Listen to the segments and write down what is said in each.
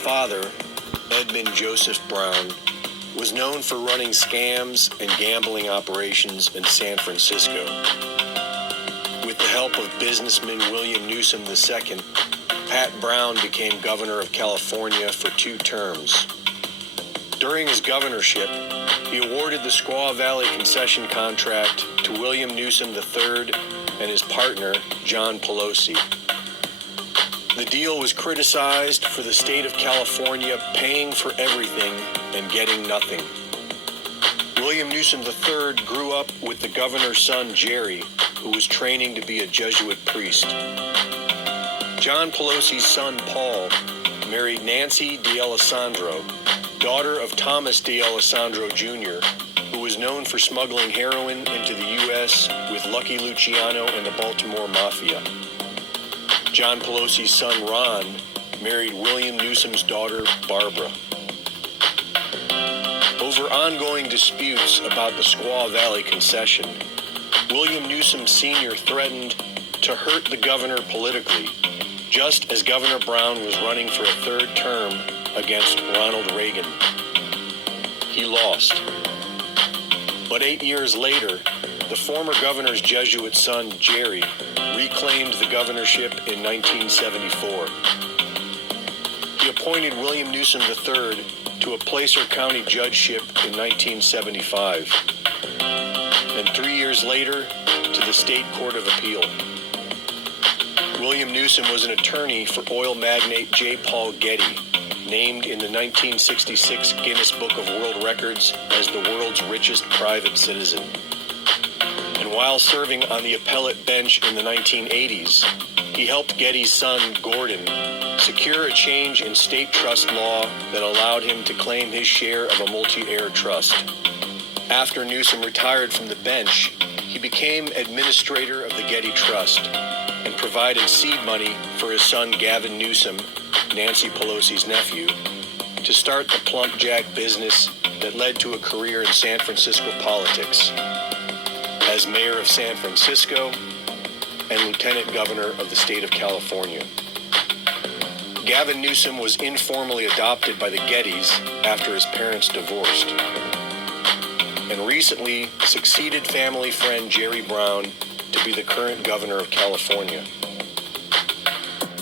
father, Edmund Joseph Brown, was known for running scams and gambling operations in San Francisco. With the help of businessman William Newsome II, Pat Brown became governor of California for 2 terms. During his governorship, he awarded the Squaw Valley concession contract to William Newsome III and his partner, John Pelosi. The deal was criticized for the state of California paying for everything and getting nothing. William Newsome III grew up with the governor's son, Jerry, who was training to be a Jesuit priest. John Pelosi's son, Paul, married Nancy D'Alessandro, daughter of Thomas D'Alessandro Jr., who was known for smuggling heroin into the U.S. with Lucky Luciano and the Baltimore Mafia. John Pelosi's son, Ron, married William Newsome's daughter, Barbara. Over ongoing disputes about the Squaw Valley concession, William Newsome Sr. threatened to hurt the governor politically, just as Governor Brown was running for a 3rd term against Ronald Reagan. He lost. But 8 years later, the former governor's Jesuit son, Jerry, reclaimed the governorship in 1974. He appointed William Newsome III to a Placer County judgeship in 1975, and 3 years later to the State Court of Appeal. William Newsome was an attorney for oil magnate J. Paul Getty, named in the 1966 Guinness Book of World Records as the world's richest private citizen. And while serving on the appellate bench in the 1980s, he helped Getty's son, Gordon, secure a change in state trust law that allowed him to claim his share of a multi-heir trust. After Newsome retired from the bench, he became administrator of the Getty Trust and provided seed money for his son Gavin Newsome, Nancy Pelosi's nephew, to start the plump jack business that led to a career in San Francisco politics as mayor of San Francisco and lieutenant governor of the state of California. Gavin Newsome was informally adopted by the Gettys after his parents divorced, and recently succeeded family friend Jerry Brown to be the current governor of California.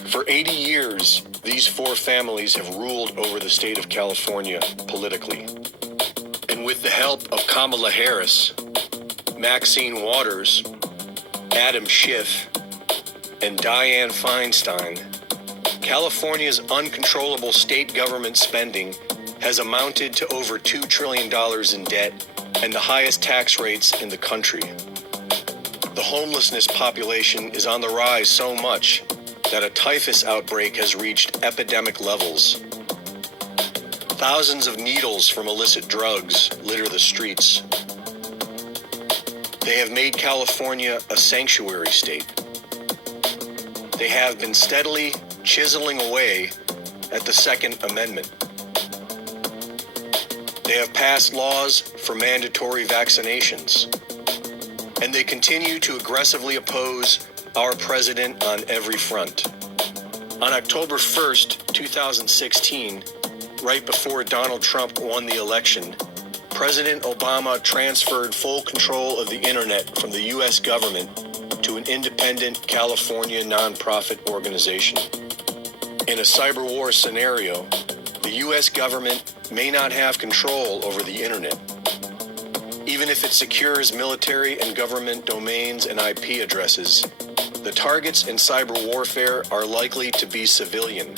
For 80 years, these 4 families have ruled over the state of California politically. And with the help of Kamala Harris, Maxine Waters, Adam Schiff, and Dianne Feinstein, California's uncontrollable state government spending has amounted to over $2 trillion in debt and the highest tax rates in the country. The homelessness population is on the rise so much that a typhus outbreak has reached epidemic levels. Thousands of needles from illicit drugs litter the streets. They have made California a sanctuary state. They have been steadily chiseling away at the Second Amendment. They have passed laws for mandatory vaccinations, and they continue to aggressively oppose our president on every front. On October 1st, 2016, right before Donald Trump won the election, President Obama transferred full control of the internet from the U.S. government to an independent California nonprofit organization. In a cyber war scenario, the U.S. government may not have control over the internet. Even if it secures military and government domains and IP addresses, the targets in cyber warfare are likely to be civilian,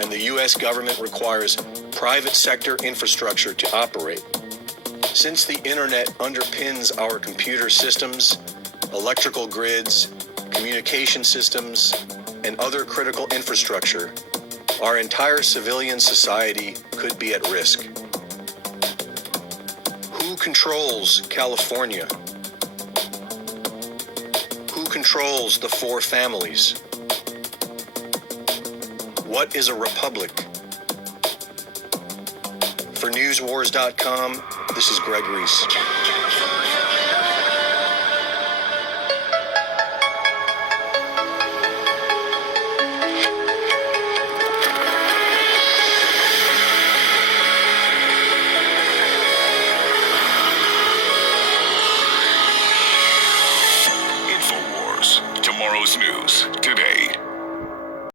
and the U.S. government requires private sector infrastructure to operate. Since the internet underpins our computer systems, electrical grids, communication systems, and other critical infrastructure, our entire civilian society could be at risk. Who controls California? Who controls the 4 families? What is a republic? For NewsWars.com, this is Greg Reese. News Today.